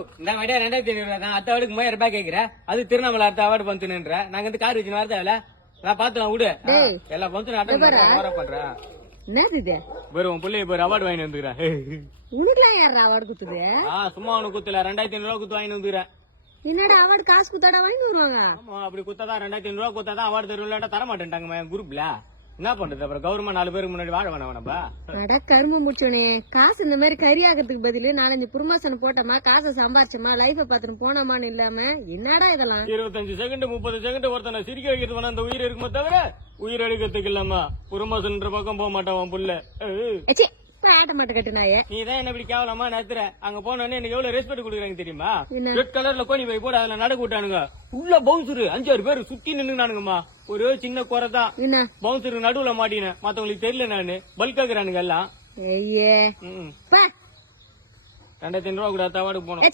இந்த வண்டியா 2500 தான். அத்த அவருக்கு 3000 ரூபாய் கேக்குற. அது திருவண்ணாமலை அடுத்த அவார்டு பந்துன்ற. நாங்க வந்து கார் வச்சு வரதேவல. நான் பாத்துலாம் விடு. எல்லா பந்தும் அட்டன் பண்றேன். என்னது இது? வெறும் புள்ளைய பேர் அவார்டு வாங்கி வந்துக்கிறேன். உனக்குலாம் யாரா அவார்டு குத்துது? சும்மா உனக்கு குத்துல 2500 ரூபாய் குத்து வாங்கி வந்துக்கிறேன். என்னடா அவார்டு காசு குத்தாடா வாங்கி வருவாங்க? ஆமா, அப்படி குத்தாதான் 2500 ரூபாய் குத்தாதான் அவார்டு தருவில்லாட்டா தர மாட்டேன்ட்டாங்க குரூப்ல. என்ன பண்றது அப்புறம்? கவர்மெண்ட் 4 பேருக்கு முன்னாடி வாழ வேணாம் நம்ம. அட கரும முடிச்சோனே, காசு இந்த மாதிரி கறி ஆகிறதுக்கு பதிலு 4-5 புருமாசனம் போட்டோமா, காசை சம்பாரிச்சோமா, லைஃப பாத்துட்டு போனோமான்னு இல்லாம என்னடா இதெல்லாம்? 25 செகண்ட் 30 செகண்ட் ஒருத்தனை சிரிக்க வைக்கிறது வேணா, அந்த உயிர் இருக்குமே தவிர உயிர் எடுக்கிறதுக்கு இல்லாம புருமாசன்ற பக்கம் போக மாட்டான் புள்ள. ஆட்ட மாட்ட கட்டுனாயே, நீ தான் என்ன இப்படி கேவலமா நடத்துற. அங்க போனோன்னு எனக்கு எவ்வளவு ரெஸ்பெக்ட் கொடுக்குறாங்க தெரியுமா? ரெட் கலர்ல கோணி போய் போட அதுல நடக்க விட்டானுங்க. உள்ள பவுன்சரு 5-6 பேர் சுத்தி நின்னுனானுங்கம்மா. ஒரு சின்ன குறை தான், பவுன்சருக்கு நடுவுல மாட்டினேன். மத்தவங்களுக்கு தெரியல, நானு பல்காக்குறானுங்க எல்லாம். 2500 ரூபா கூட அவார்டுக்கு போனோம்.